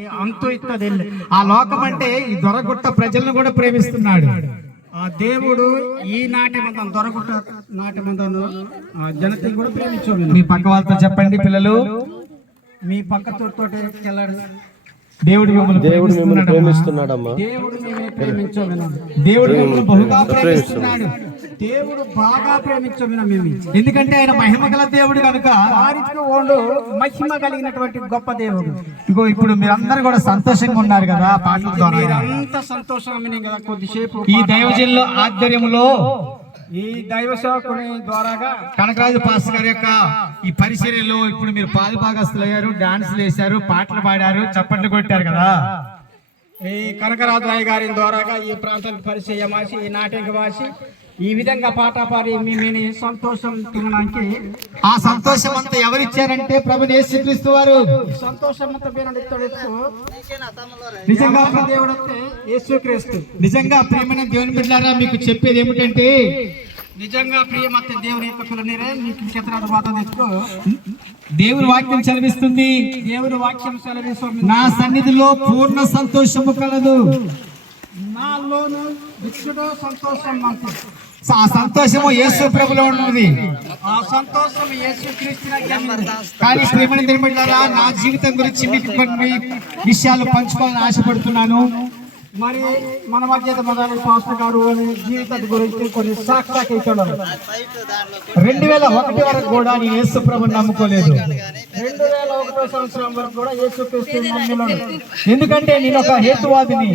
అంతు ఇత్తది ఆ లోకం అంటే ఈ దొరగుట్ట ప్రజలను కూడా ప్రేమిస్తున్నాడు. ఆ దేవుడు ఈ నాటి మందం దొరగుట్ట నాటి మందను జనతని కూడా ప్రేమించాడు. మీ పక్క వాళ్ళతో చెప్పండి పిల్లలు, మీ పక్క తోటి వెళ్ళాడు. దేవుడు మిమ్మల్ని ప్రేమిస్తున్నాడమ్మా. దేవుడు మిమ్మల్ని ప్రేమించాడు. దేవుడు మిమ్మల్ని బహుగా ప్రేమిస్తున్నాడు. దేవుడు బాగా ప్రేమించాడు మేము, ఎందుకంటే ఆయన మహిమ గల దేవుడు కనుక. మహిమ కలిగినటువంటి గొప్ప దేవుడు. ఇగో ఇప్పుడు మీరందరూ కూడా సంతోషంగా ఉన్నారు కదా పాటల ద్వారా. మీరంతా సంతోషం కదా. కొద్దిసేపు ఈ దైవజనుల ఆధ్వర్యంలో ఈ దైవ సేవకుని ద్వారాగా కనకరాజు పాస్టర్ గారి యొక్క ఈ పరిచర్యలో ఇప్పుడు మీరు పాలు భాగస్తులు అయ్యారు, డాన్సులు వేశారు, పాటలు పాడారు, చప్పట్లు కొట్టారు కదా. ఈ కనకరాజు రాయ్ గారి ద్వారాగా ఈ ప్రాంతానికి పరిచయం వాసి, ఈ నాటక వాసి ఈ విధంగా పాట పాడి మీ సంతోషం తినడానికి. ఆ సంతోషం అంతా ఎవరిచ్చారంటే ప్రభుని యేసుక్రీస్తు వారు. సంతోషం అంతా నిజంగా దేవుడు యేసుక్రీస్తు. నిజంగా ప్రేమైన దేవుని బిడ్డలారా, మీకు చెప్పేది ఏమిటంటే నిజంగా ప్రియమత్త దేవుని యొక్క పిల్లనిరే మీకు క్షేత్రాల బాధ తెచ్చుకో. దేవుని వాక్యం చదివిస్తుంది. దేవుని వాక్యం సెలవిస్తుంది, నా సన్నిధిలో పూర్ణ సంతోషము కలదు. నాలోను విచ్చుడో సంతోషం అంత. ఆ సంతోషము యేసు ప్రభులో ఉన్నది. ఆ సంతోషం యేసుక్రీస్తున. కానీ ప్రేమైన దేవుని బిడ్డలారా, నా జీవితం గురించి మీకు కొన్ని విషయాలు పంచుకోవాలని ఆశపడుతున్నాను. మరి మన మధ్య మొదటి పాస్టర్ గారు జీవితం గురించి కొన్ని సాక్షాత్కారాలు ఇచ్చాడు. 2001 వరకు కూడా నేను యేసు ప్రభుని నమ్ముకోలేదు. 2001 సంవత్సరం వరకు కూడా యేసుక్రీస్తు నమ్ముకున్నాను. ఎందుకంటే నేను ఒక హేతువాదిని.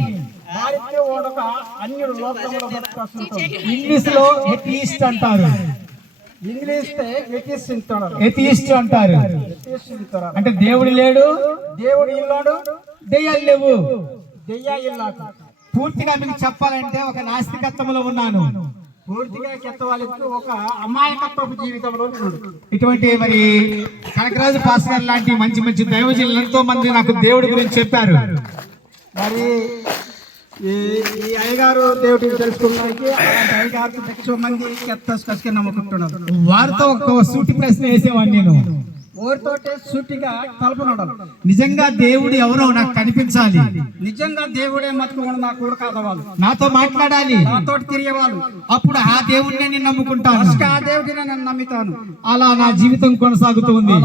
ఇంగ్లీష్ లో ఎథియిస్ట్ అంటారు, ఎథియిస్ట్ అంటారు. అంటే దేవుడు లేడు, దేవుడు ఇల్లాడు, దెయ్యాలు లేవు. దెయ్యా ఇల్లాడు. పూర్తిగా మీకు చెప్పాలంటే ఒక నాస్తికత్వంలో ఉన్నాను. పూర్తిగా చెత్త వాళ్ళకి ఒక అమాయకత్వపు జీవితంలో ఇటువంటి మరి కనకరాజు పాస్టర్ గారు లాంటి మంచి మంచి దైవజనులు ఎంతో మంది నాకు దేవుడి గురించి చెప్పారు. మరి ఈ అయ్యగారు దేవుడిని తెలుసుకోవడానికి అయ్యగారు ఎక్కువ మంది చెత్త నమ్ముకుంటున్నారు. వారితో ఒక సూటి ప్రశ్న వేసేవాడిని నేను. ఓరితో సూటిగా కల్పనడం. నిజంగా దేవుడు ఎవరో నాకు కనిపించాలి. నిజంగా దేవుడే మతుకుని నా కూడా కాదవాళ్ళు, నాతో మాట్లాడాలి, నాతో తిరిగేవాళ్ళు. అప్పుడు ఆ దేవుడిని నేను నమ్ముకుంటాను, ఆ దేవుడిని నేను నమ్ముతాను. అలా నా జీవితం కొనసాగుతుంది.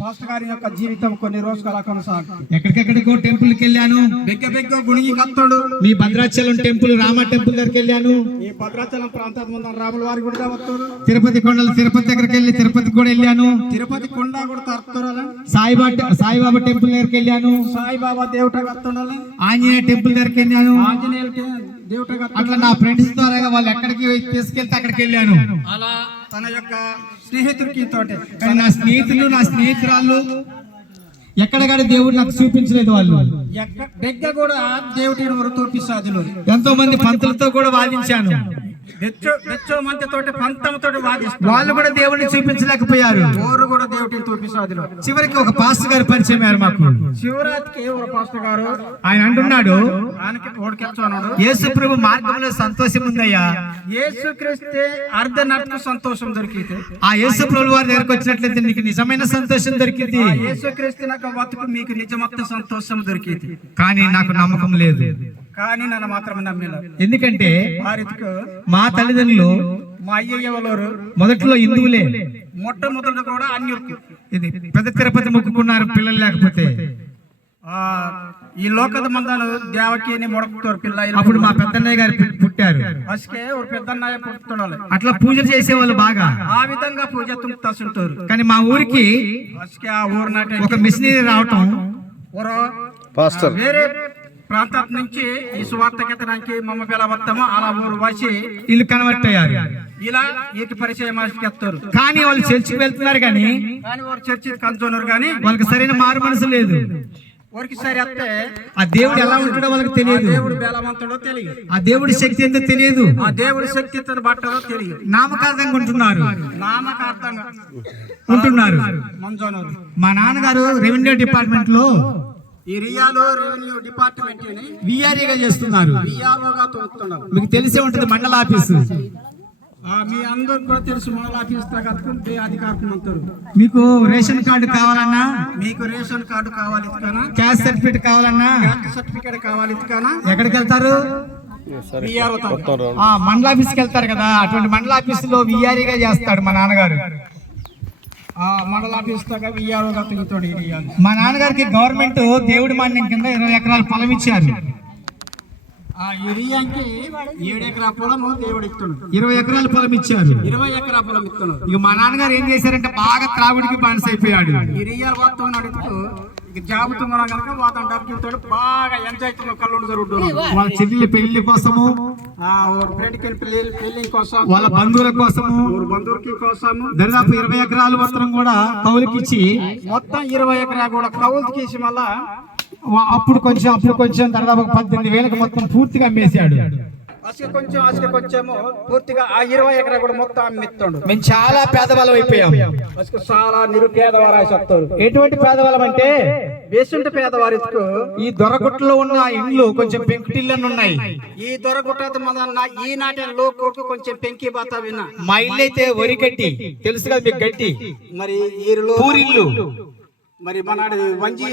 పాస్టర్ గారి యొక్క జీవితం కొన్ని రోజులు అలా కొనసాగుతుంది. ఎక్కడికెక్కడికో టెంపుల్ కి వెళ్ళాను. బెగ్గ గుణిగి కత్తాడు. మీ భద్రాచలం టెంపుల్, రామ టెంపుల్ దగ్గరికి వెళ్ళాను. ఈ భద్రాచలం ప్రాంతం ముందు రాముల వారి గుడిగా వస్తాడు. తిరుపతి కొండలు, తిరుపతి దగ్గరికి వెళ్ళి తిరుపతి కూడా వెళ్ళాను. తిరుపతి కొండ కూడా తరుపుతారు. సాయిబాబా టెంపుల్ దగ్గరికి వెళ్ళాను. సాయిబాబా దేవుట వస్తాడు. ఆంజనేయ టెంపుల్ దగ్గరికి వెళ్ళాను. ఆంజనేయ దేవుట. అట్లా నా ఫ్రెండ్స్ ద్వారా వాళ్ళు ఎక్కడికి తీసుకెళ్తే అక్కడికి వెళ్ళాను. అలా తన యొక్క స్నేహితుడికి తోటి. నా స్నేహితులు, నా స్నేహితురాళ్ళు ఎక్కడక్కడ దేవుడు నాకు చూపించలేదు. వాళ్ళు బెగ్గ కూడా దేవుడి తోపిసాదులు. ఎంతో మంది పంతులతో కూడా వాదించాను. వాళ్ళు కూడా దేవుడిని చూపించలేకపోయారు. కూడా దేవుడిని తోపిసాదులు. చివరికి ఒక పాస్టర్ గారు పరిచయం అయ్యారు మాకు. శివరాత్రికి ఒక పాస్టర్ గారు ఆయన అంటున్నాడు, ఓడికెచ్చున్నాడు, యేసు ప్రభు మార్గంలో సంతోషం ఉందయ్యా. యేసు క్రీస్తే అర్ధనర్కు సంతోషం దొరికితే, ఆ యేసు ప్రభు వారి దగ్గరకు వచ్చినట్లయితే నీకు నిజమైన సంతోషం దొరికింది. యేసు క్రీస్తు నాకు బతుకు మీకు నిజమైన సంతోషం దొరికింది. కానీ నాకు నమ్మకం లేదు. కానీ నన్ను మాత్రం నమ్మలేదు. ఎందుకంటే వారికి మా తల్లిదండ్రులు, మా అయ్యవలోరు మొదట్లో హిందువులే. మొట్టమొదటి కూడా అన్యులు. ఇది పెద్ద తిరుపతి మొక్కుకున్నారు పిల్లలు లేకపోతే. ఈ లోకద మందాలు దేవకి మొడకుతారు పిల్ల. అప్పుడు మా పెద్దన్నయ్య గారు పుట్టారు. అసకే ఒక పెద్దన్నయ్య పుట్టుతున్నాడు. అట్లా పూజలు చేసేవాళ్ళు బాగా. ఆ విధంగా పూజ తుంటారు. కానీ మా ఊరికి అసకే ఆ ఊరు నాటి ఒక మిషనరీ రావటం, వేరే ప్రాంతం నుంచి ఈ సువార్తకెత్తడానికి మమ్మ పిలవస్తామో అలా ఊరు వచ్చి ఇల్లు కన్వర్ట్ అయ్యారు. ఇలా వీటి పరిచయం ఎత్తారు. కానీ వాళ్ళు చర్చికి వెళ్తున్నారు, కానీ వారు చర్చి కంచున్నారు, కానీ వాళ్ళకి సరైన మారు మనసు లేదు. వారికి సరి వస్తే ఆ దేవుడు ఎలా ఉంటాడో వాళ్ళకి తెలియదు. దేవుడు బేలవంతుడో తెలియదు. ఆ దేవుడి శక్తి ఎంతో తెలియదు. ఆ దేవుడి శక్తి బట్టడో తెలియదు. నామకార్థంగా ఉంటున్నారు, నామకార్థంగా ఉంటున్నారు. మంజోనూరు మా నాన్నగారు రెవెన్యూ డిపార్ట్మెంట్ లో, ఈ రియాలో రెవెన్యూ డిపార్ట్మెంట్ విఆర్ఏగా చేస్తున్నారు. విఆర్ఓగా తోస్తున్నారు. మీకు తెలిసే ఉంటుంది మండల ఆఫీసు. మీ అందరికి కూడా తెలుసు మండల ఆఫీస్ తగ్గ అధికారులు అంటారు. మీకు రేషన్ కార్డు కావాలన్నా, మీకు రేషన్ కార్డు కావాలి ఇదికానా, క్యాస్ట్ సర్టిఫికేట్ కావాలన్నా, క్యాస్ట్ సర్టిఫికేట్ కావాలి ఇదికానా, ఎక్కడికి వెళ్తారు? VRO తాలూకా. మండల ఆఫీస్కి వెళ్తారు కదా, అటువంటి మండల ఆఫీస్ లో విఆర్ఈగా చేస్తాడు మా నాన్నగారు. మండల ఆఫీస్ దాకా VRO గా తిరుగుతాడు ఇరియాలి. మా నాన్నగారికి గవర్నమెంట్ దేవుడి మాన్యం కింద 20 ఎకరాల పొలం ఇచ్చారు. ఆ ఏరియాకి 7 ఎకరాల పొలం దేవుడు ఇస్తున్నాడు. 20 ఎకరాల పొలం ఇచ్చారు. 20 ఎకరాల పొలం ఇస్తున్నాడు. ఇక మా నాన్నగారు ఏం చేశారంటే బాగా త్రాగుడికి బానిస అయిపోయాడు. ఏరియా వాతావరణం నడుస్తూ ఇక జాబుతున్నా కనుక వాతావరణం డబ్బుతాడు, బాగా ఎంజాయ్ కళ్ళు జరుగుతుంది. వాళ్ళ చెల్లెళ్ళ పెళ్లి కోసము, ఫ్రెండ్ పెళ్లి కోసం, వాళ్ళ బంధువుల కోసము, బంధువులకి కోసము దాదాపు 20 ఎకరాల మొత్తం కూడా కౌలుకిచ్చి, మొత్తం 20 ఎకరాలు కూడా కౌలుకి ఇచ్చి మళ్ళా అప్పుడు కొంచెం దాదాపు 18,000 మొత్తం పూర్తిగా అమ్మేశాడు. అసలు కొంచెము పూర్తిగా ఆ 20 ఎకరాలు కూడా మొత్తం అమ్మిస్తాడు. మేము చాలా పేదవాళ్ళం అయిపోయాం. అసలు చాలా నిరుపేదవారు చెప్తారు. ఎటువంటి పేదవాళ్ళం అంటే బేసుంటి పేదవారికి ఈ దొరగుట్లో ఉన్న ఇండ్లు కొంచెం పెంకుటిల్లు ఉన్నాయి. ఈ దొరగుట్ట ఈనాటి లోకు కొంచెం పెంకి బాత విన్నా. మా ఇల్లు అయితే వరి గడ్డి, తెలుసు కదా మీకు గడ్డి, మరి ఈరులో పూరిల్లు. మరి మన వంజి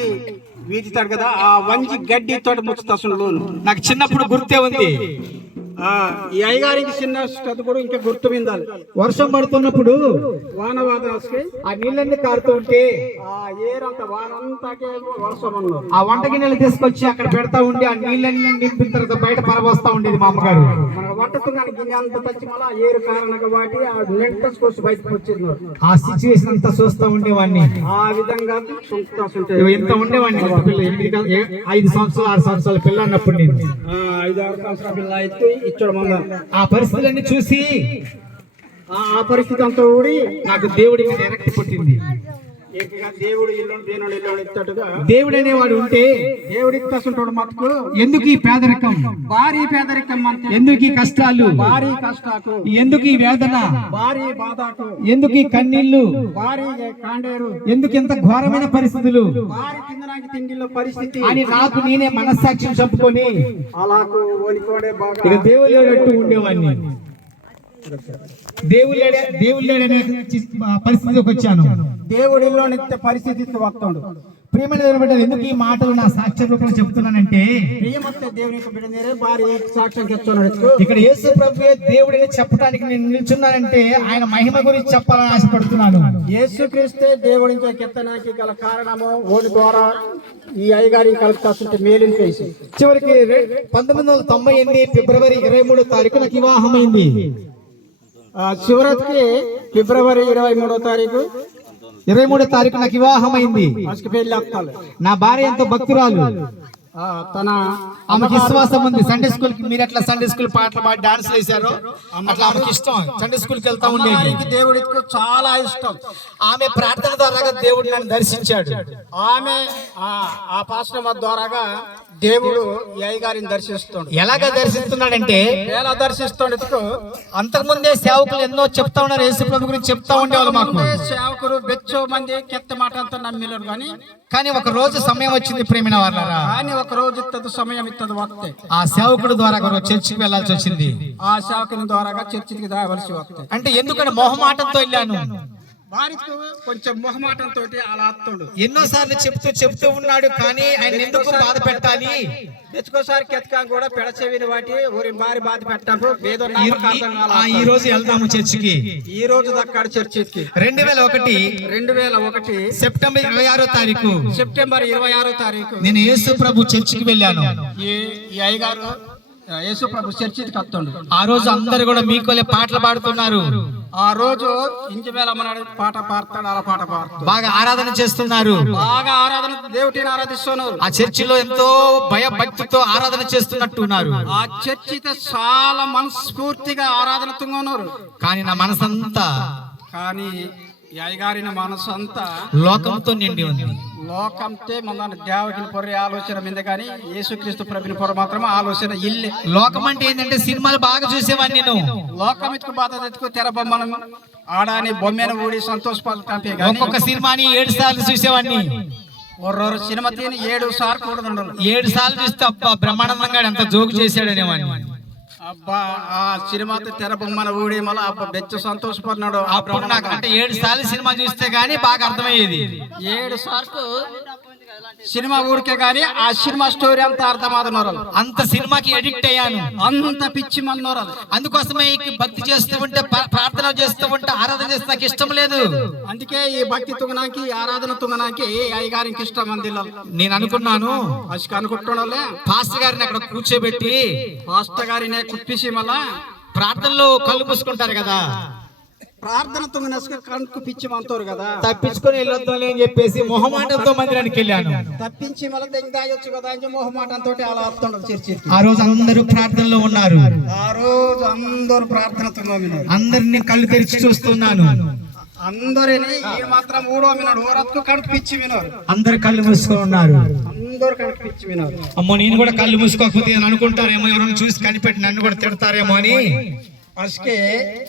వీధితాడు కదా, ఆ వంజి గడ్డి తోటి ముచ్చుతాసు లోను. నాకు చిన్నప్పుడు గుర్తే ఉంది. ఈ అయ్యగారికి చిన్న స్టది కూడా ఇంకా గుర్తు విందాలి. వర్షం పడుతున్నప్పుడు వానవాదం ఆ నీళ్ళన్నీ కారుతూ ఉంటే ఏరంతా వానంతాకే వర్షం అన్నారు. ఆ వంట గిన్నెలు తీసుకొచ్చి అక్కడ పెడతా ఉండి ఆ నీళ్ళన్నీ నింపిన తర్వాత బయట పరవస్తా ఉండేది మా అమ్మగారు. మన వంటతున్నాను గిన్నె అంత తెచ్చి మళ్ళీ ఏరు కారణంగా వాటి ఆ నెంటస్ కోసం బయటకు వచ్చింది. ఆ సిచ్యువేషన్ అంతా చూస్తా ఉండేవాడిని. ఆ విధంగా ఎంత ఉండేవాడిని. 5 సంవత్సరాలు 6 సంవత్సరాల పిల్ల అన్నప్పుడు నేను 5-6 సంవత్సరాల పిల్ల అయితే ఇచ్చడం. ఆ పరిస్థితులన్నీ చూసి ఆ పరిస్థితి అంతా ఊడి నాకు దేవుడి మీద ఎరక్తి పుట్టింది. దేవుడు ఇల్లు దేవుడు అనేవాడు ఉంటే దేవుడి ఇస్తుంటాడు మటుకు. ఎందుకు ఈ పేదరికం, భారీ పేదరికం, ఎందుకు ఈ కష్టాలు, భారీ కష్టాలు, ఎందుకు ఈ వేదన, భారీ బాధకు, ఎందుకు ఈ కన్నీళ్లు, భారీ కాండేరు, ఎందుకు ఇంత ఘోరమైన పరిస్థితులు, భారీ తినడానికి తిండిలో పరిస్థితి అని నాకు నేనే మనస్సాక్ష్యం చెప్పుకొని అలాకు ఓడికోడే బాగా ఇక దేవుళ్ళేటట్టు ఉండేవాడిని. దేవుళ్ళేడనే పరిస్థితికి వచ్చాను. దేవుడిలో నిత్య పరిస్థితి వస్తాడు. ప్రియమైన దేవుని బిడ్డలు, ఎందుకు ఈ మాటలు నా సాక్ష్య రూపంలో చెప్తున్నానంటే ప్రియమత్తే దేవుని బిడ్డ భారీ సాక్ష్యం చెప్తున్నాడు. ఇక్కడ యేసు ప్రభువే దేవుడిని చెప్పడానికి నేను నిల్చున్నానంటే ఆయన మహిమ గురించి చెప్పాలని ఆశపడుతున్నాను. యేసుక్రీస్తే దేవుడిని కెత్తడానికి గల కారణము ఓడి ద్వారా ఈ అయ్యగారి కలుపుతాస్తుంటే మేలుని చేసి చివరికి 1998 ఫిబ్రవరి 23వ తారీఖు నాకు వివాహమైంది. చివరికి ఫిబ్రవరి 23వ తారీఖు 23వ తారీఖు నాకు వివాహమైంది. పెళ్లి. నా భార్య ఎంతో భక్తురాలు. తన ఆమెకి విశ్వాసం ఉంది. సండే స్కూల్ కి మీరు ఎట్లా సండే స్కూల్ పాటలు పాడి డాన్స్ వేశారో అట్లా ఆమెకి ఇష్టం. సండే స్కూల్ కి వెళ్తా ఉండేది. దేవుడికి చాలా ఇష్టం. ఆమె ప్రార్థన ద్వారాగా దేవుడు నన్ను దర్శించాడు. ఆమె ఆ పాశ్రమ ద్వారాగా దేవుడు ఈ అయ్యగారిని దర్శిస్తాడు. ఎలాగా దర్శిస్తున్నాడంటే ఎలా దర్శిస్తాడు? అంతకుముందే సేవకులు ఎన్నో చెప్తా ఉన్నారు, యేసు ప్రభు గురించి చెప్తా ఉండేవాళ్ళు మాకు. సేవకులు బెచ్చో మంది కెత్త మాట అంతా నమ్మిలేరు కానీ ఒక రోజు సమయం వచ్చింది ప్రేమిన వాళ్ళారా. కానీ ఒక రోజు ఇత్తది సమయం ఇత్తది వస్తే ఆ సేవకుడు ద్వారా చర్చికి వెళ్లాల్సి వచ్చింది. ఆ సేవకుని ద్వారాగా చర్చికి రావాల్సి వస్తాయి. అంటే ఎందుకంటే మొహమాటంతో వెళ్ళాను. వారికి కొంచెం మొహమాటంతో అలా అత్తుడు. ఎన్నోసార్లు చెప్తూ ఉన్నాడు, కానీ ఆయన ఎందుకు బాధ పెట్టాలి. తెచ్చుకోసారి కెత్కా కూడా పెడచెవిని వాటి ఊరి భారీ బాధ పెట్టాము. ఈ రోజు వెళ్దాము చర్చికి. ఈ రోజు దక్కాడు చర్చికి. 2001 సెప్టెంబర్ 26వ తారీఖు సెప్టెంబర్ 26వ తారీఖు నేను యేసు ప్రభు చర్చికి వెళ్ళాను. ఈ అయ్యగారు యేసు ప్రభు చర్చికి వస్తుండు. ఆ రోజు అందరు కూడా మీకోలే పాటలు పాడుతున్నారు. ఆ రోజు ఇంటి వేళ పాట పాడతాడు, అలా పాట పాడుతాడు. బాగా ఆరాధన చేస్తున్నారు. బాగా ఆరాధన దేవుడిని ఆరాధిస్తున్నారు. ఆ చర్చిలో ఎంతో భయభక్తితో ఆరాధన చేస్తున్నట్టున్నారు. ఆ చర్చితో చాలా మనస్ఫూర్తిగా ఆరాధన తుంగన్నారు. కానీ నా మనసంతా, కానీ ఈ అయ్యగారిన మనసు అంతా లోకంతో నిండి ఉంది. లోకంతే మన దేవుడిని పొర్రి ఆలోచన మీద, కానీ యేసుక్రీస్తు ప్రభుని పొర మాత్రమే ఆలోచన ఇల్లే. లోకం అంటే ఏంటంటే సినిమాలు బాగా చూసేవాడిని నేను. లోకం ఎత్తుకు బాధ తెచ్చుకు తెర బొమ్మను ఆడాని బొమ్మను ఊడి సంతోషపడటంపే. ఒక్కొక్క సినిమాని 7 సార్లు చూసేవాడిని. సినిమా తీని 7 సార్లు కూడా 7 సార్లు చూస్తే అబ్బా బ్రహ్మానందంగా ఎంత జోకు చేశాడనేవాడిని. అబ్బా ఆ సినిమా తెర బొమ్మన ఊడి మళ్ళీ అబ్బా బెచ్చ సంతోషపడినాడు. అప్పుడు నాకు అంటే 7 సార్లు సినిమా చూస్తే గానీ బాగా అర్థమయ్యేది. 7 సార్లు సినిమా ఊరికే గాని ఆ సినిమా స్టోరీ అంతా అర్థమవుతున్నారు. అంత సినిమాకి ఎడిక్ట్ అయ్యాను, అంత పిచ్చి మన్నారు. అందుకోసమే ఈ భక్తి చేస్తూ ఉంటే, ప్రార్థన చేస్తూ ఉంటే, ఆరాధన చేస్తే నాకు ఇష్టం లేదు. అందుకే ఈ భక్తి తుంగనాకి ఆరాధన తుంగనాకి అయ్యగారికి ఇష్టం అంది. నేను అనుకున్నాను అనుకుంటున్నా పాస్టర్ గారిని అక్కడ కూర్చోబెట్టి, పాస్టర్ గారిని కుప్పిసి మళ్ళా ప్రార్థనలో కళ్ళు మూసుకుంటారు కదా, ప్రార్థన తుంగనసుకు కనుక్కు పిచ్చి మంతారు కదా, తప్పించుకొని వెళ్ళొద్దాం అని చెప్పేసి మొహమాటంతో మందిరానికి వెళ్ళాను. తప్పించి మళ్ళీ దాయొచ్చు కదా అని మొహమాటంతో అలా వస్తుండదు చర్చికి. ఆ రోజు అందరూ ప్రార్థనలో ఉన్నారు. ఆ రోజు అందరూ ప్రార్థన తుంగమినారు. అందరిని కళ్ళు తెరిచి చూస్తున్నాను. అందరిని ఈ మాత్రం ఊడో వినాడు, ఊరత్తు కడుపు పిచ్చి వినారు. అందరు కళ్ళు మూసుకొని ఉన్నారు. అందరూ కడుపు పిచ్చి వినారు. అమ్మో నేను కూడా కళ్ళు మూసుకోకపోతే అని అనుకుంటారేమో, ఎవరైనా చూసి కనిపెట్టి నన్ను కూడా తిడతారేమో అని. అసకే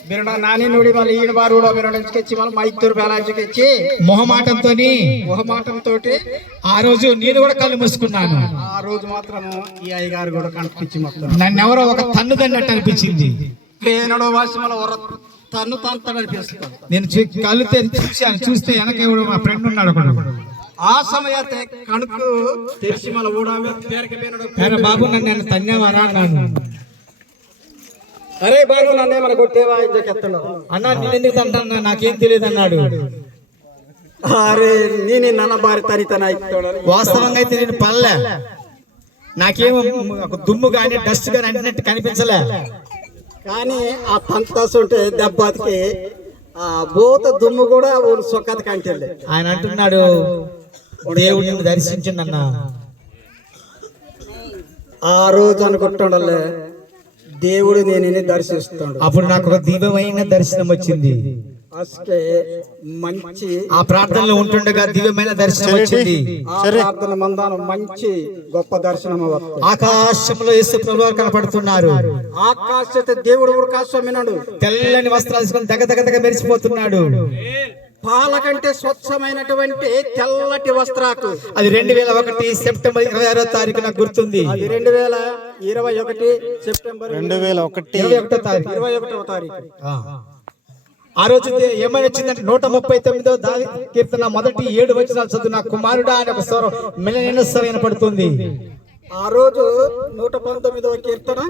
బిరణ నాని నుడి మళ్ళీ ఈడు బారుడో బిరణించుకొచ్చి మళ్ళీ మైత్తూరు బేలాంచుకొచ్చి మొహమాటంతో ఆ రోజు నేను కూడా కళ్ళు మూసుకున్నాను. ఆ రోజు మాత్రము ఈ అయ్యగారు కూడా కనిపించి మొత్తం నన్ను ఎవరో ఒక తన్ను తన్నట్టు అనిపించింది. పేనడో వాసి మళ్ళీ తన్ను తంతాడు అనిపిస్తుంది. నేను కళ్ళు తెరిచి చూశాను. చూస్తే వెనక ఎవడు మా ఫ్రెండ్ ఉన్నాడు ఒకడు. ఆ సమయతే కణుకు తెరిచి మళ్ళీ ఊడామే పేరు బాబు నన్ను తన్నేవారా అన్నాను. అరే బాబు నన్నే మన కొట్టేవా ఇంకెత్తున్నావు అన్నా, నేను ఎందుకు అంటున్నా, నాకేం తెలియదు అన్నాడు. అరే నేను నన్న బారి తరితన వాస్తవంగా అయితే నేను పల్లె, నాకేమో దుమ్ము కానీ డస్ట్ కానీ అంటినట్టు కనిపించలే. కానీ ఆ తంతాసు ఉంటే దెబ్బకి ఆ బోత దుమ్ము కూడా సొక్కది కంటే ఆయన అంటున్నాడు, దేవుడు నిన్ను దర్శించిండన్నా. ఆ రోజు అనుకుంటుండలే దేవుడు నేను దర్శిస్తాడు. అప్పుడు నాకు ఒక దివ్యమైన దర్శనం వచ్చింది. మంచి ఆ ప్రార్థనలో ఉంటుండగా దివ్యమైన దర్శనం వచ్చింది. ప్రార్థన మందానం మంచి గొప్ప దర్శనం. ఆకాశంలో యేసు ప్రభువు కనపడుతున్నారు. ఆకాశతే దేవుడు ఉరకాశమినాడు. తెల్లని వస్త్రాలు వేసుకొని దగ దగ దగ మెరిసిపోతున్నాడు. పాల కంటే స్వచ్ఛమైనటువంటి తెల్లటి వస్త్రాకు. అది 2001 సెప్టెంబర్ 26వ తారీఖు నాకు గుర్తుంది. అది 2021 సెప్టెంబర్ 21వ తారీఖు. ఆ రోజు ఏమైనా వచ్చిందంటే 139వ దావీదు కీర్తన మొదటి 7 వచనాలు చదువు. నా కుమారుడా అనే ఒక స్వరం మెలనైన స్వరం వినపడుతుంది. ఆ రోజు 119వ కీర్తన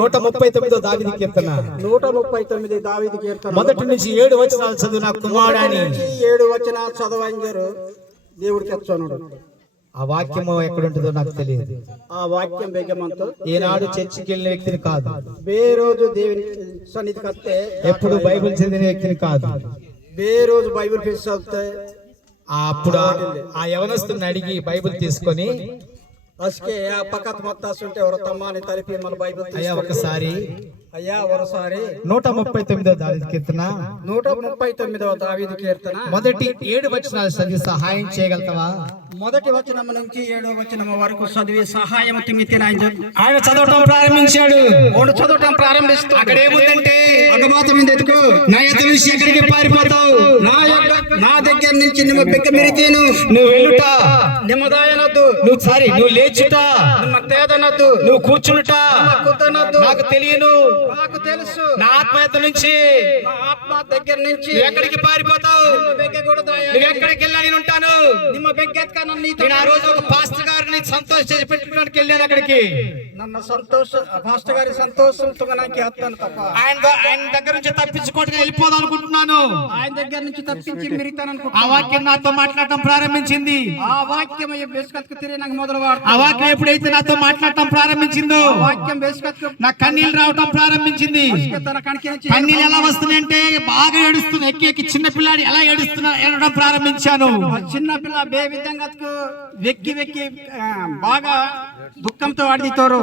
139వ దావీదు కీర్తన 139 దావీదు కీర్తన మొదటి నుంచి 7 వచనాలు చదువు. నా కుమారుడా అని 7 వచనాలు చదవంగారు దేవుడికి వచ్చాను. ఆ వాక్యము ఎక్కడుంటుందో నాకు తెలియదు. ఆ వాక్యం బేగమంతో ఏనాడు చర్చికి వెళ్ళిన వ్యక్తిని కాదు, బే రోజు దేవుని సన్నిధికి వస్తే ఎప్పుడు బైబిల్ చదివిన వ్యక్తిని కాదు, బే రోజు బైబిల్ చదివితే అప్పుడు ఆ యవనస్తుని అడిగి బైబిల్ తీసుకొని అసకే ఆ పక్కన మొత్తాసుంటే ఎవరు తమ్మాని తలిపి మన బైబిల్ అయ్యా ఒకసారి 139వ దావీదు కీర్తన 139వ దావీదు కీర్తన మొదటి 7 వచనాలు చదివి సహాయం చేయగలుగుతావా? మొదటి వచనం నుంచి 7వ వచనం వరకు చదివి సహాయం తిమ్మితే ఆయన చదవటం ప్రారంభించాడు. చదవటం ప్రారంభిస్తాడు. అక్కడ ఏముందంటే ఎత్తుకో నా ఎదురు నుంచి ఎక్కడికి పారిపోతావు, నా దగ్గర నుంచి నిమ్మ పెక్క మెరితేను నువ్వు వెళ్ళుట, నిమ్మదాయనద్దు, నువ్వు లేచుట, నిమ్మ తేదనద్దు, నువ్వు కూర్చునుట కుద్దనద్దు, నాకు తెలియను, నాకు తెలుసు. నా ఆత్మహత్య నుంచి, నా ఆత్మ దగ్గర నుంచి ఎక్కడికి పారిపోతావు, నువ్వు ఎక్కడికి వెళ్ళాలి ఉంటాను. నిమ్మ బెగ్గెత్క నేను ఆ రోజు ఒక పాస్టర్ గారిని సంతోష పెట్టుకోవడానికి వెళ్ళాను. అక్కడికి నన్ను పాస్టర్ గారి సంతోషంతో నాకు వస్తాను తప్ప ఆయన దగ్గర నుంచి తప్పించుకోవడానికి వెళ్ళిపోదాం అనుకుంటున్నాను. ఆయన దగ్గర నుంచి తప్పించి మిరితాను. ఆ వాక్యం నాతో మాట్లాడటం ప్రారంభించింది. ఆ వాక్యం బేసుకత్కు తిరిగి నాకు మొదలు ఆ వాక్యం ఎప్పుడైతే నాతో మాట్లాడటం ప్రారంభించిందో వాక్యం బేసుకత్కు నా కన్నీళ్ళు రావటం ప్రారంభించింది. తన కణికి కన్నీళ్ళు ఎలా వస్తున్నాయంటే బాగా ఏడుస్తున్నా, ఎక్కి చిన్న పిల్లాడి ఎలా ఏడడం ప్రారంభించాను. చిన్న పిల్ల బే విధంగా వెక్కి వెక్కి బాగా దుఃఖంతో ఆడితోరు.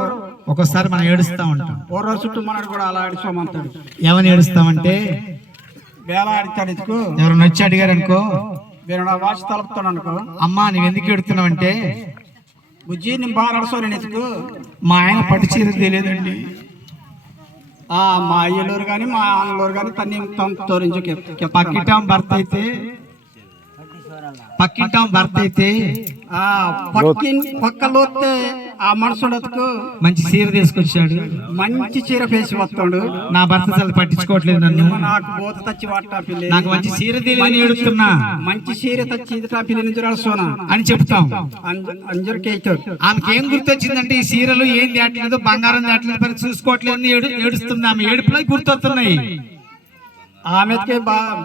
ఒక్కోసారి మనం ఏడుస్తా ఉంటాం. ఓరో చుట్టూ మనడు కూడా అలా ఆడిస్తామంటాడు. ఏమని ఏడుస్తామంటే వేళ ఆడితాడు. ఎత్తుకు ఎవరైనా వచ్చి అడిగారు అనుకో, వేరే వాచి తలుపుతాడు అనుకో, అమ్మా నువ్వు ఎందుకు ఏడుతున్నావు అంటే, బుజ్జి నేను బాగా అడసో నేను ఎత్తుకు మా ఆయన పట్టు చీర తెలియదండి. మా అయ్యలూరు కానీ మా ఆనలూరు కానీ తోరించి పక్కింటాం భర్త అయితే పక్కలోతే ఆ మనుషుడకు మంచి చీర తీసుకొచ్చాడు. మంచి చీర పేసి వస్తాడు. నా భర్త అసలు పట్టించుకోవట్లేదు నన్ను. నాకు బోత తచ్చి వాటా పిల్లి నాకు మంచి చీర తెలియని ఏడుస్తున్నా మంచి చీర తచ్చి ఇదిటా పిల్లి నుంచి సోనా అని చెప్తాం. అంజరికేతో ఆమెకి ఏం గుర్తొచ్చిందంటే ఈ చీరలు ఏం దాటలేదు, బంగారం దాటలేదు, పని చూసుకోవట్లేదు ఏడుస్తుంది. ఆమె ఏడుపులో గుర్తొస్తున్నాయి. ఆమెకి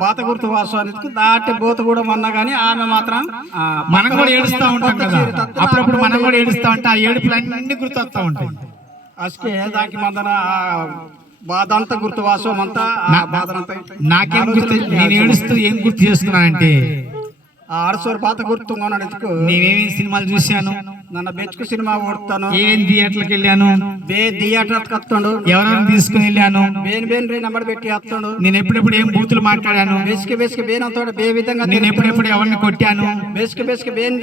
బాత గుర్తు వాసానికి దాటి బోత కూడా మొన్న గానీ ఆమె మాత్రం మనం కూడా ఏడుస్తా ఉంటాం కదా, అప్పుడప్పుడు మనం కూడా ఏడుస్తా ఉంటాం. ఆ ఏడుపులు అన్ని గుర్తొస్తా ఉంటాయి. అసకే దానికి మందన బాధ అంతా గుర్తు వాసం అంతా బాధనంతా నాకేం గుర్తు, నేను ఏడుస్తూ ఏం గుర్తు చేసుకున్నానంటే ఆడసోరు పాత గుర్తున్నాడు. నేనేమి సినిమాలు చూశాను, నన్ను బెచ్చుకు సినిమా ఓడుతాను, ఏం థియేటర్కి వెళ్ళాను, థియేటర్కి వస్తాడు, ఎవరైనా తీసుకుని వెళ్ళాను, బేన్ నెంబర్ పెట్టి వస్తాడు. నేను ఎప్పుడెప్పుడు ఏం బూతులు మాట్లాడాను, బేసికి బేన్ అవుతాడు. బే విధంగా నేను ఎప్పుడెప్పుడు ఎవరిని కొట్టాను, బేసికి బేన్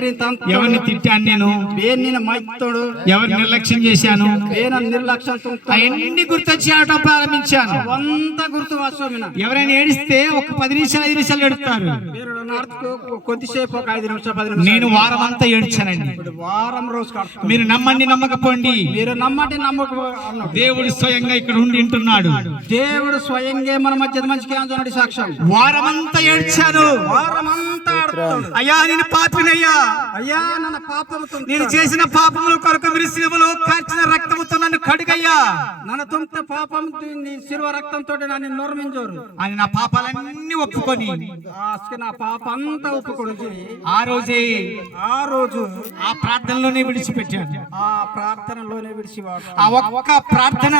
ఎవరిని తిట్టాను, నేను బేన్ నిన్న మైతాడు, ఎవరిని నిర్లక్ష్యం చేశాను, బేన్ నిర్లక్ష్యం అవన్నీ గుర్తొచ్చి ఆడటం ప్రారంభించాను. అంత గుర్తు వాసం. ఎవరైనా ఏడిస్తే ఒక 10 నిమిషాలు 5 నిమిషాలు ఏడుస్తారు. కొద్దిసేపు ఒక 5 నిమిషాలు 10 నిమిషాలు. నేను వారం అంతా ఏడ్చానండి. వారం రోజు మీరు నమ్మండి నమ్మకపోండి, మీరు నమ్మండి నమ్మక దేవుడు స్వయంగా ఇక్కడ ఉండి ఉంటున్నాడు. దేవుడు స్వయంగా మన మధ్య మంచిగా అంటున్నాడు. సాక్ష్యం వారమంతా ఏడ్చాను. వారమంతా ఆడుతాడు. అయ్యా నేను పాపినయ్యా, అయ్యా నన్ను పాపముతో నేను చేసిన పాపముల కొరకు మీరు శిలువలో కార్చిన రక్తముతో నన్ను కడుగయ్యా, నన్ను తొంత పాపం శిలువ రక్తంతో నన్ను నొరమించోరు అని నా పాపాలన్నీ ఒప్పుకొని నా పాప అంతా ఒప్పుకొని ఆ రోజే ఆ రోజు ఆ ప్రార్థనలోనే విడిచిపెట్టాను. ఆ ప్రార్థనలోనే విడిచివాడు. ఆ ఒక్క ప్రార్థన,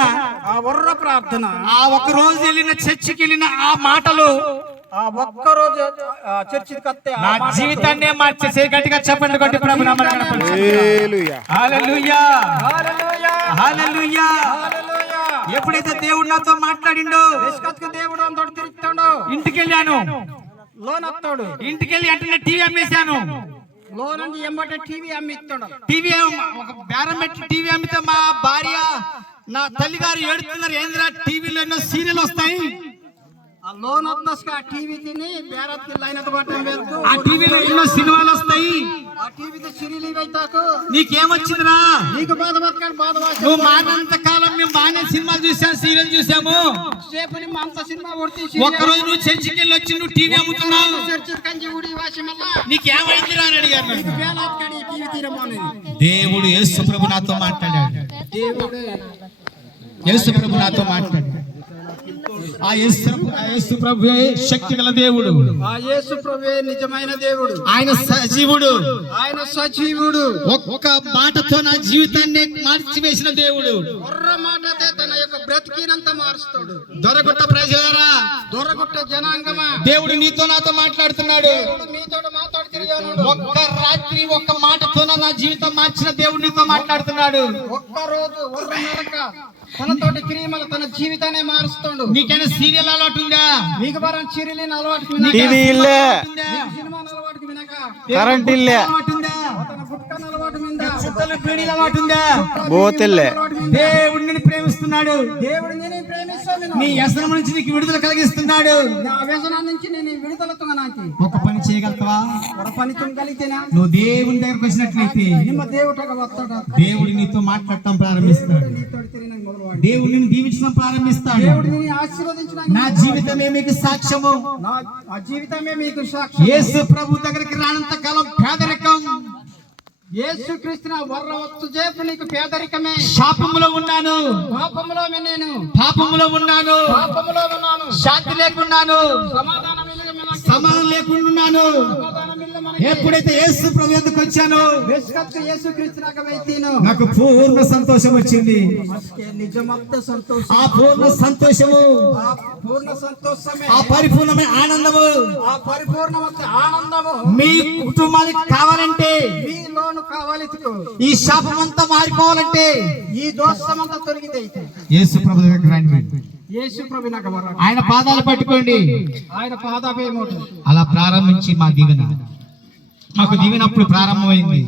ఆ వర్ర ప్రార్థన, ఆ ఒక్క రోజు వెళ్ళిన చర్చికి వెళ్ళిన ఆ మాటలు ఆ ఒక్క రోజు చర్చికి వస్తే నా జీవితాన్నే మార్చేసే. గట్టిగా చెప్పండి, కొట్టి ప్రభు నామమున హల్లెలూయా హల్లెలూయా హల్లెలూయా. ఎప్పుడైతే దేవుడు నాతో మాట్లాడిండో దేవుడు అంతటి తిరుగుతాడు. ఇంటికి వెళ్ళాను, లోన్ వస్తాడు. ఇంటికి వెళ్ళి అంటే టీవీ అమ్మేశాను. లోన్ అంటే ఎంబటే టీవీ అమ్మిస్తాడు. టీవీ ఒక బేరం పెట్టి టీవీ అమ్మితే మా భార్య నా తల్లి గారు ఏడుతున్నారు, ఏంద్రా టీవీలో ఎన్నో సీరియల్ వస్తాయి, ఆ లోన్ వస్తాక టీవీ తిని బేరత్కి లైన్ వెళ్తూ ఆ టీవీలో ఎన్నో సినిమాలు వస్తాయి, ఆ టీవీతో సీరియల్ ఇవైతాకు నీకేమొచ్చిందిరా, నీకు బాధ బతకాడు బాధ నువ్వు మానంత కాలం మేము బాగానే సినిమాలు చూసాము, సీరియల్ చూసాము, సేపు అంత సినిమా ఒక్క రోజు నువ్వు చర్చికి వెళ్ళి వచ్చి నువ్వు టీవీ అమ్ముతున్నావు, నీకేమైందిరా అని అడిగారు. దేవుడు యేసు ప్రభు నాతో మాట్లాడాడు. యేసు ప్రభు నాతో మాట్లాడాడు. ఆ యేసు ప్రభువే శక్తి గల దేవుడు, ఆ యేసు ప్రభువే నిజమైన దేవుడు, ఆయన సజీవుడు, ఆయన సజీవుడు. ఒక్క మాటతో నా జీవితాన్ని మార్చివేసిన దేవుడు, ఒర్ర మాటతో తన యొక్క బ్రతికినంత మారుస్తాడు. దొరకొట్ట ప్రజలారా, దొరకొట్ట జనాంగమా, దేవుడు నీతో నాతో మాట్లాడుతున్నాడు. మీతో మాట్లాడుతున్నాడు. ఒక్క రాత్రి ఒక్క మాటతో నా జీవితం మార్చిన దేవుడు నీతో మాట్లాడుతున్నాడు. ఒక్క రోజు ఒర్ర నరక తనతోటి క్రియమలు తన జీవితాన్ని మారుస్తాడు. నీకైనా సీరియల్ అలవాటు ఉందా? మీకు బరం సీరియల్ అలవాటు, టీవీ ఇల్లే, సినిమా అలవాటు వినక, కరెంట్ ఇల్లే, బోతెల్లే. దేవుడు నిన్ను ప్రేమిస్తున్నాడు. దేవుడు నేను ప్రేమిస్తాను. నీ వ్యసనం నుంచి నీకు విడుదల కలిగిస్తున్నాడు. నా వ్యసనం నుంచి నేను విడుదలతో నాకు ఒక పని చేయగలుగుతావా? ఒక పనితో కలిగితేనా నువ్వు దేవుని దగ్గరకు వచ్చినట్లయితే నిమ్మ దేవుడు వస్తాడు. దేవుడు నీతో మాట్లాడటం ప్రారంభిస్తాడు. దేవుడు నిన్ను దీవించడం ప్రారంభిస్తాడు. దేవుడు నిన్ను ఆశీర్వదించిన నా జీవితమే మీకు సాక్ష్యము. నా జీవితమే మీకు సాక్ష్యం. యేసు ప్రభు దగ్గరికి రానంత కాలం పేదరికం, యేసుక్రీస్తు వర్రవచ్చు చేపు నీకు పేదరికమే. శాపములో ఉన్నాను, పాపములో నేను పాపములో ఉన్నాను, పాపములో ఉన్నాను, శాంతి లేకున్నాను, సమాధానం లేకుండా ఉన్నాను. ఎప్పుడైతే యేసు ప్రభు ఎందుకు వచ్చాను నాకు పూర్ణ సంతోషం వచ్చింది. నిజమంత సంతోషం, ఆ పూర్ణ సంతోషము, ఆ పూర్ణ సంతోషమే, ఆ పరిపూర్ణమైన ఆనందము, ఆ పరిపూర్ణమైన ఆనందము మీ కుటుంబానికి కావాలంటే, మీలోను కావాలి. ఈ శాపం అంతా మారిపోవాలంటే, ఈ దోషమంతా తొలగితే యేసు ప్రభు దగ్గరికి రండి. యేసు ప్రభు నాకు ఆయన పాదాలు పట్టుకోండి. ఆయన పాదాపేమోటు అలా ప్రారంభించి మా దీవెన మాకు దీవెనప్పుడు ప్రారంభమైంది.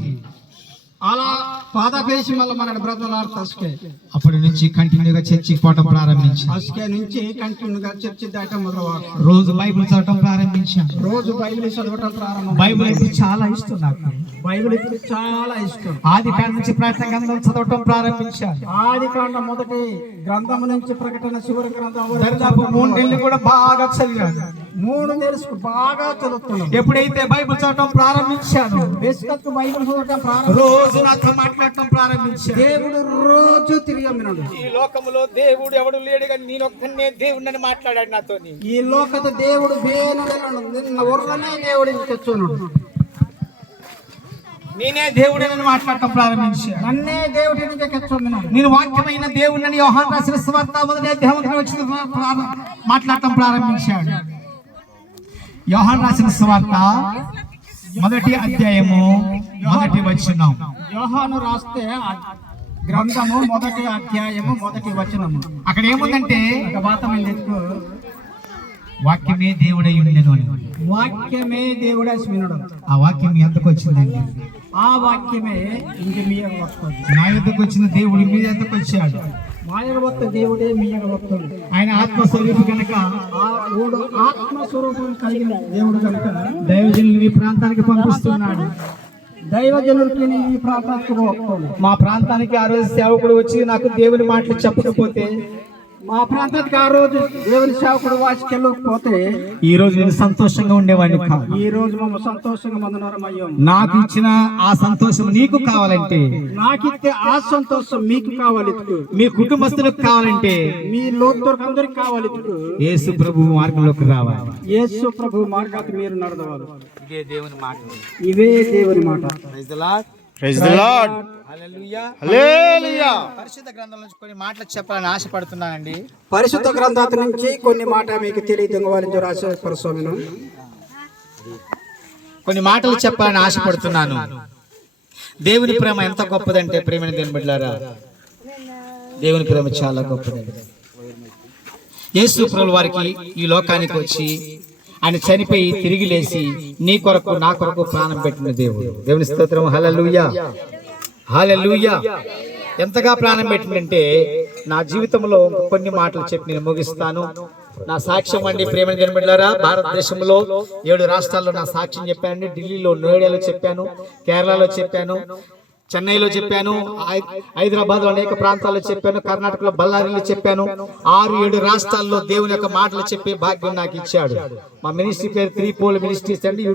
అలా పాదపేసి మళ్ళీ మన బ్రతలాడుతా అసుకే అప్పటి నుంచి కంటిన్యూగా చర్చికి పోవటం ప్రారంభించి అసుకే నుంచి కంటిన్యూగా చర్చి దాటం మొదలువాడు. రోజు బైబిల్ చదవటం ప్రారంభించాను. రోజు బైబిల్ చదవటం ప్రారంభం. బైబిల్ అంటే చాలా ఇష్టం నాకు. బైబిల్ ఇప్పుడు చాలా ఇష్టం. ఆది కాండం నుంచి ప్రకటన గ్రంథం చదవటం ప్రారంభించాను. ఆది కాండం మొదటి గ్రంథం నుంచి ప్రకటన చివరి గ్రంథం వరకు దరిదాపు 3 నెలలు కూడా బాగా చదివాను. 3 తెలుసు బాగా చదువుతున్నాను. ఎప్పుడైతే బైబిల్ చదవటం ప్రారంభించాను, బేసికల్ బైబిల్ చదవటం ప్రారంభం. రోజు నాతో మాట్లాడటం ప్రారంభించాను. దేవుడు రోజు తిరిగి అమ్మినాడు. ఈ లోకములో దేవుడు ఎవడు లేడు కానీ నేను ఒక్కనే దేవుడిని మాట్లాడాడు నాతో. ఈ లోకత దేవుడు నిన్న ఊర్లనే దేవుడిని తెచ్చున్నాడు. నేనే దేవుడిని మాట్లాడటం ప్రారంభించాను. నన్నే దేవుడిని తెచ్చున్నాడు. నేను వాక్యమైన దేవుడిని యోహాను రాసిన సువార్త మొదటి అధ్యాయంలో వచ్చిన మాట్లాడటం ప్రారంభించాడు. యోహాను రాసిన సువార్త మొదటి అధ్యాయము మొదటి వచనం. యోహాను రాస్తే గ్రంథము మొదటి అధ్యాయము మొదటి వచనము. అక్కడ ఏముందంటే ఒక బాతమైంది ఎత్తుకు వాక్యమే దేవుడై ఉండెను అని. వాక్యమే దేవుడే వినడు. ఆ వాక్యం ఎంతకు వచ్చిందండి? ఆ వాక్యమే ఇంక మీయగ వస్తుంది. నా యొద్దకు వచ్చిన దేవుడు మీ యొద్దకు వచ్చాడు. మాయగ వత్త దేవుడే మీయగ వస్తుంది. ఆయన ఆత్మస్వరూపి కనుక, ఆత్మస్వరూపం కలిగిన దేవుడు కనుక దైవజనులు ఈ ప్రాంతానికి పంపిస్తున్నాడు. దైవజనులకి ఈ ప్రాంతానికి వస్తుంది. మా ప్రాంతానికి ఆ రోజు సేవకుడు వచ్చి నాకు దేవుని మాటలు చెప్పకపోతే, మా ప్రాంతానికి ఆ రోజు దేవుని సేవకుడు వాసికెళ్ళకపోతే ఈ రోజు నేను సంతోషంగా ఉండేవాడిని కాదు. ఈ రోజు మేము సంతోషంగా మందునరమయ్యాం. నాకు ఇచ్చిన ఆ సంతోషం నీకు కావాలంటే, నాకిస్తే ఆ సంతోషం మీకు కావాలి. మీ కుటుంబస్తులకు కావాలంటే మీ లోతులకు అందరికి కావాలి. యేసు ప్రభు మార్గంలోకి రావాలి. యేసు ప్రభు మార్గానికి మీరు నడవాలి. ఇదే దేవుని మాట. ఇవే దేవుని మాట. Praise the lord. హల్లెలూయా. పరిశుద్ధ గ్రంథం నుంచి కొన్ని మాటలు చెప్పాలని ఆశపడుతున్నానండి. పరిశుద్ధ గ్రంథాల నుంచి కొన్ని మాట మీకు తెలియదు రాసే పరస్వామిను కొన్ని మాటలు చెప్పాలని ఆశపడుతున్నాను. దేవుని ప్రేమ ఎంత గొప్పదంటే, ప్రేమని దేవుని బిడ్డలారా, దేవుని ప్రేమ చాలా గొప్పదండి. యేసు ప్రభువు వారికి ఈ లోకానికి వచ్చి ఆయన చనిపోయి తిరిగి లేచి నీ కొరకు నా కొరకు ప్రాణం పెట్టిన దేవుడు. దేవుని స్తోత్రం. హల్లెలూయా, హల్లెలూయా. ఎంతగా ప్రాణం పెట్టిందంటే, నా జీవితంలో కొన్ని మాటలు చెప్పి నేను ముగిస్తాను. నా సాక్ష్యం అండి ప్రేమని దేవుని బిడ్డలారా, భారతదేశంలో 7 రాష్ట్రాల్లో నా సాక్ష్యం చెప్పానండి. ఢిల్లీలో, నోయిడాలో చెప్పాను, కేరళలో చెప్పాను, చెన్నైలో చెప్పాను, హైదరాబాద్లో అనేక ప్రాంతాల్లో చెప్పాను, కర్ణాటకలో బళ్ళారిలో చెప్పాను. 6-7 రాష్ట్రాల్లో దేవుని యొక్క మాటలు చెప్పే భాగ్యం నాకు ఇచ్చాడు. మా మినిస్ట్రీ పేరు 3 పోల్ మినిస్ట్రీస్ అండి.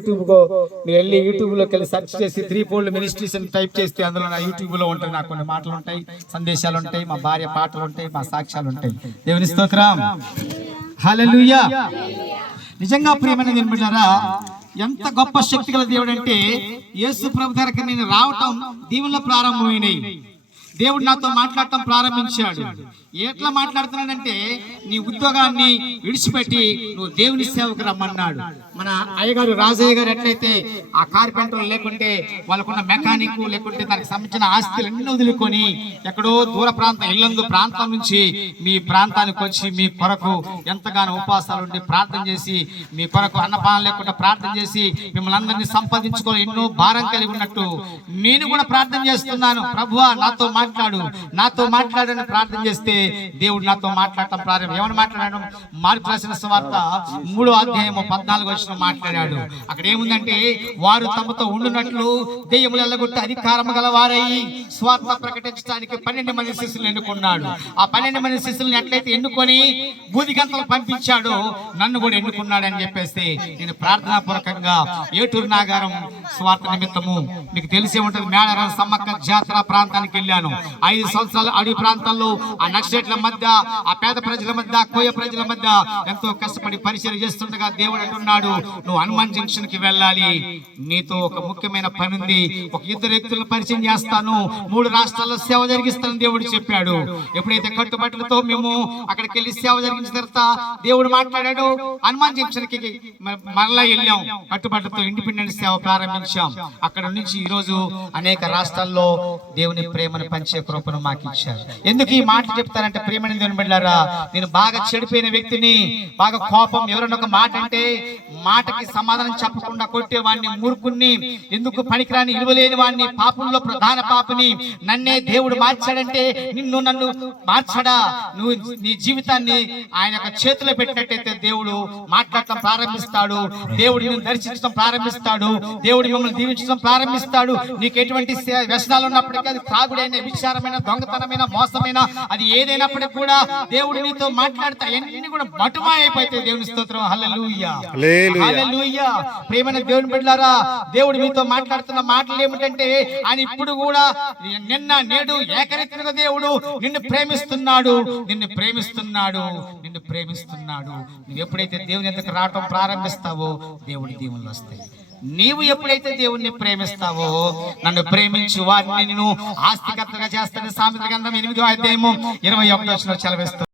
మీరు వెళ్ళి యూట్యూబ్లోకి వెళ్ళి సెర్చ్ చేసి 3 పోల్ మినిస్ట్రీస్ అని టైప్ చేస్తే అందులో నా యూట్యూబ్లో ఉంటాయి. నాకు కొన్ని మాటలు ఉంటాయి, సందేశాలు ఉంటాయి, మా భార్య పాటలు ఉంటాయి, మా సాక్ష్యాలు ఉంటాయి. దేవుని స్తోత్రం. హల్లెలూయా. నిజంగా ప్రియమైన దేవుని బిడ్డలారా, ఎంత గొప్ప శక్తి గల దేవుడు అంటే, యేసు ప్రభు దగ్గరికి నేను రావటం దీవుల్లో ప్రారంభమైనాయి. దేవుడు నాతో మాట్లాడటం ప్రారంభించాడు. ఎట్లా మాట్లాడుతున్నాడంటే, నీ ఉద్యోగాన్ని విడిచిపెట్టి నువ్వు దేవుని సేవకు రమ్మన్నాడు. మన అయ్యగారు రాజయ్య గారు ఎట్లయితే ఆ కార్పెంటర్ లేకుంటే వాళ్ళకున్న మెకానిక్ లేకుంటే దానికి సంబంధించిన ఆస్తులన్నీ వదులుకొని ఎక్కడో దూర ప్రాంతం ఇల్లందు ప్రాంతం నుంచి మీ ప్రాంతానికి వచ్చి మీ కొరకు ఎంతగానో ఉపవాసాలు ఉండి ప్రార్థన చేసి, మీ కొరకు అన్నపానం లేకుండా ప్రార్థన చేసి మిమ్మల్ని అందరినీ సంపాదించుకొని ఎన్నో భారం కలిగి ఉన్నట్టు నేను కూడా ప్రార్థన చేస్తున్నాను. ప్రభువా నాతో మాట్లాడు, నాతో మాట్లాడని ప్రార్థన చేస్తే దేవుడు నాతో మాట్లాడటం ప్రారంభం. ఏమని మాట్లాడాడు? మార్కు రాసిన సువార్త 3వ అధ్యాయము 14వ వచనం మాట్లాడాడు. అక్కడ ఏముందంటే, వారు తమతో ఉండునట్లు దెయ్యములు ఎల్లగొట్టి అధికారము గల వారై స్వార్థ ప్రకటించడానికి 12 మంది శిష్యులను ఎన్నుకున్నాడు. ఆ 12 మంది శిష్యులను ఎట్లయితే ఎన్నుకొని బూది గంతలు పంపించాడో నన్ను కూడా ఎన్నుకున్నాడు అని చెప్పేసి నేను ప్రార్థనా పూర్వకంగా ఏటూరు నాగారం స్వార్థ నిమిత్తము, మీకు తెలిసే ఉంటుంది, మేడారం సమ్మక్క జాతర ప్రాంతానికి వెళ్ళాను. 5 సంవత్సరాలు అడవి ప్రాంతాల్లో ఆ నక్సలైట్ల మధ్య, ఆ పేద ప్రజల మధ్య, కోయ ప్రజల మధ్య ఎంతో కష్టపడి పరిచయం చేస్తుండగా దేవుడు అంటున్నాడు, నువ్వు హనుమాన్ జంక్షన్ కి వెళ్ళాలి, నీతో ఒక ముఖ్యమైన పని ఉంది, ఒక 2 వ్యక్తులను పరిచయం చేస్తాను, 3 రాష్ట్రాల్లో సేవ జరిగిస్తాను దేవుడు చెప్పాడు. ఎప్పుడైతే కట్టుబట్టలతో మేము అక్కడికి వెళ్ళి సేవ జరిగించిన తర్వాత దేవుడు మాట్లాడాడు. హనుమాన్ జంక్షన్ కి మరలా వెళ్ళాం, కట్టుబట్టలతో ఇండిపెండెన్స్ సేవ ప్రారంభించాం. అక్కడ నుంచి ఈ రోజు అనేక రాష్ట్రాల్లో దేవుని ప్రేమను పంచే కృపను మాకు ఇచ్చారు. ఎందుకు ఈ మాట చెప్తారు చెప్తారంటే ప్రియమైన దేవుని బిడ్డలారా, నేను బాగా చెడిపోయిన వ్యక్తిని, బాగా కోపం, ఎవరైనా ఒక మాట అంటే మాటకి సమాధానం చెప్పకుండా కొట్టేవాడిని, మూర్ఖుణ్ణి, ఎందుకు పనికిరాని ఇలువలేని వాడిని, పాపంలో ప్రధాన పాపిని. నన్నే దేవుడు మార్చాడంటే నన్ను మార్చడా? నువ్వు నీ జీవితాన్ని ఆయన యొక్క చేతిలో పెట్టినట్టయితే దేవుడు మాట్లాడటం ప్రారంభిస్తాడు, దేవుడు నిన్ను దర్శించడం ప్రారంభిస్తాడు, దేవుడు మిమ్మల్ని దీవించడం ప్రారంభిస్తాడు. నీకు ఎటువంటి వ్యసనాలు ఉన్నప్పటికీ, అది త్రాగుడైన, విచారమైన, దొంగతనమైన, మోసమైన, అది ఏదైనప్పటికీ కూడా దేవుడు నీతో మాట్లాడతా అన్ని కూడా బటుమా అయిపోతాయి. దేవుని స్తోత్రం. హల్లెలూయా, హల్లెలూయా. ప్రియమైన దేవుని బిడ్డలారా, దేవుడు మీతో మాట్లాడుతున్న మాటలు ఏమిటంటే, ఆయన ఇప్పుడు కూడా నిన్న నేడు ఏకరీతిగా దేవుడు నిన్ను ప్రేమిస్తున్నాడు, నిన్ను ప్రేమిస్తున్నాడు, నిన్ను ప్రేమిస్తున్నాడు. నువ్వు ఎప్పుడైతే దేవుని ఎద్దకు రావటం ప్రారంభిస్తావో దేవుడి దీవెనలు వస్తాయి. నీవు ఎప్పుడైతే దేవుణ్ణి ప్రేమిస్తావో, నన్ను ప్రేమించు వారిని నేను ఆస్తికర్తగా చేస్తాను. సామెతల గ్రంథం 8వ అధ్యాయము 21వ వచనం సెలవిస్తుంది.